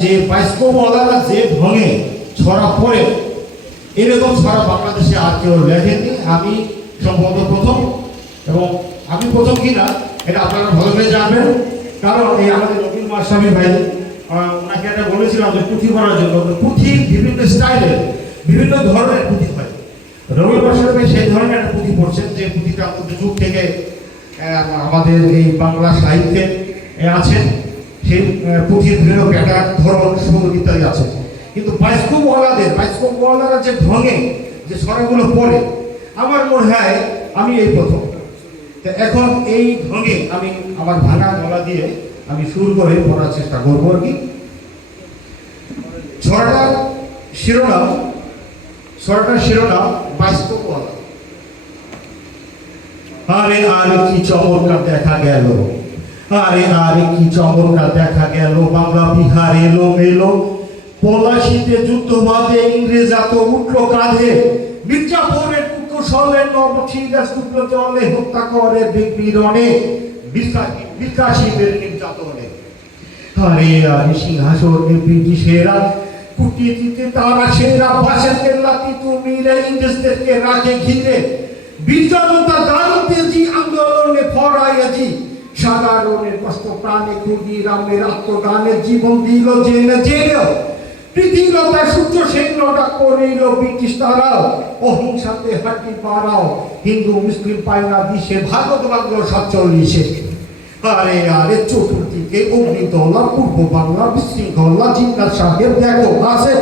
যে বাস্কবলারা যে ঢঙে ছড়া পড়ে, এরকম ছড়া বাংলাদেশে আর কেউ লেখেননি। আমি সম্ভবত প্রথম, এবং আমি প্রথম কিনা, এটা আপনারা ভালো করে জানবেন। কারণ এই আমাদের নবীন মাস্বামী ভাই ওনাকে একটা বলেছিলাম যে পুঁথি করার জন্য পুঁথি বিভিন্ন স্টাইলের, বিভিন্ন ধরনের পুঁথি হয়। রবি ভাই সেই ধরনের একটা পুঁথি পড়ছেন, যে পুঁথিটা যুগ থেকে আমাদের এই বাংলা সাহিত্যে আছেন। সেই পুঁথির বিভিন্ন প্যাটার্ন ধরন সুন্দর ইত্যাদি আছে। কিন্তু বাইস্কোপ ওয়ালাদের বাইস্কোপ ওয়ালারা যে ঢঙে যে স্বরগুলো পড়ে, আমার মনে হয় আমি এই প্রথম। তো এখন এই ঢঙে আমি আমার ভাঙা গলা দিয়ে আমি শুরু করে পড়ার চেষ্টা করব আর কি। ছড়াটার শিরোনাম ছড়াটার শিরোনাম বাইস্কোপ ওয়ালা আরে আরে কি চমৎকার দেখা গেল। আরে আরে, কি চমৎকার দেখা গেল। বাংলা বিহার এলো এলো পলাশিতে যুদ্ধ বাদে ইংরেজ এত উঠল কাঁধে। মির্জাপুরের কুকুশলের নবছিলা শুক্ল জলে হত্যা করে বিরণে বিকাশীদের নির্যাতনে। আরে আরে, সিংহাসনে ব্রিটিশেরা কুটিয়ে তারা সেরা বাসের কেল্লাতি তুমি ইংরেজদেরকে রাখে ঘিরে। বিজনতা দারুতেজি আন্দোলনে ফরাইয়াজি সাধারণের কষ্ট প্রাণে খুবই রামের আত্মদানের জীবন দিল জেনে জেনেও পৃথিবীলতা সূর্য সেনটা করিল ব্রিটিশ তারাও। অহিংসাতে হাঁটি পাড়াও। হিন্দু, মুসলিম পায়না দিশে। ভারত বাংলো সাতচল্লিশে। আরে আরে, চতুর্দিকে অগ্নিদলা পূর্ব বাংলা বিশৃঙ্খলা জিন্নাত সাহেব দেখো আছে।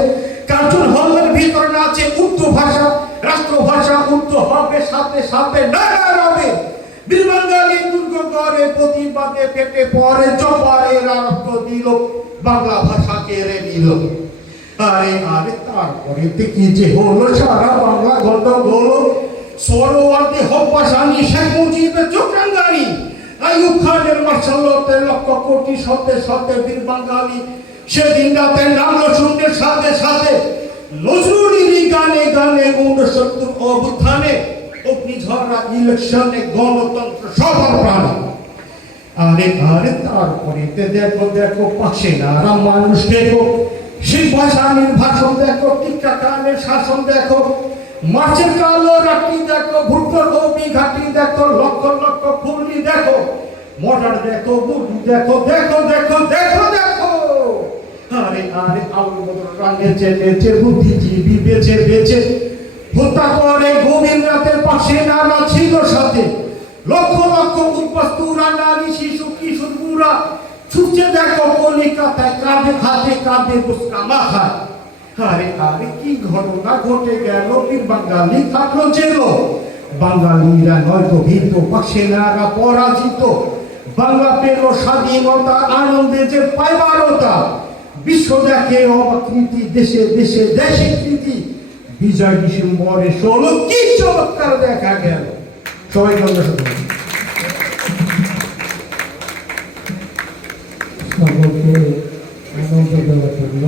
কার্টুন হলের ভিতর নাচে উর্দু ভাষা, রাষ্ট্রভাষা উর্দু হবে সাথে সাথে নানা রবে পেটে পরে চপারে রক্ত দিল, বাংলা ভাষা কেড়ে নিল। আরে আরে, তারপরে দেখি যে হলো সারা বাংলা গন্ডগোল। সরোয়ার্দে হব্বাসানি শেখ আইয়ুব খানের লক্ষ কোটি বীর বাঙালি। সেদিন রাতে সাথে সাথে। নজরুলির গানে গানে ঊনসত্তর অবস্থানে অগ্নিঝরা ইলেকশনে গণতন্ত্র সবার প্রাণে। আরে আরে তারপরে দেখো দেখো, পাশে নারা মানুষ দেখো। ভাষানির ভাষণ দেখো, টিকা কানের শাসন দেখো। মাছের কালো রাটি দেখো, ভুট্টোর ঘাটি দেখো, লক্ষ লক্ষ ফুলনি দেখো। মটর দেখো বুড়ি দেখো দেখো দেখো দেখো দেখো। আরে আরে আলু বদল নেচে নেচে বুদ্ধিজীবী বেছে বেছে। হত্যা করে রাতের পাশে নানা ছিল সাথে। লক্ষ লক্ষ উৎপাস্তুরা নারী শিশু কিশোর বুড়া ছুটছে দেখো কলিকাতায়, কাঁধে হাতে কাঁধে বুসকা মাথায় আরে আরে, কি ঘটনা ঘটে গেল? বীর বাঙালি থাকল জেল বাঙালিরা নয়তো ভীত পাশেনারা পরাজিত। বাংলা পেল স্বাধীনতা, আনন্দে যে পাইবারতা। বিশ্ব দেখে অবাকৃতি দেশে দেশে দেশে কৃতি। বিজয় ডিসেম্বরে ষোলো, কি চমৎকার দেখা গেল। সবাইকে অগ্রসর সকলকে আনন্দ দেওয়ার জন্য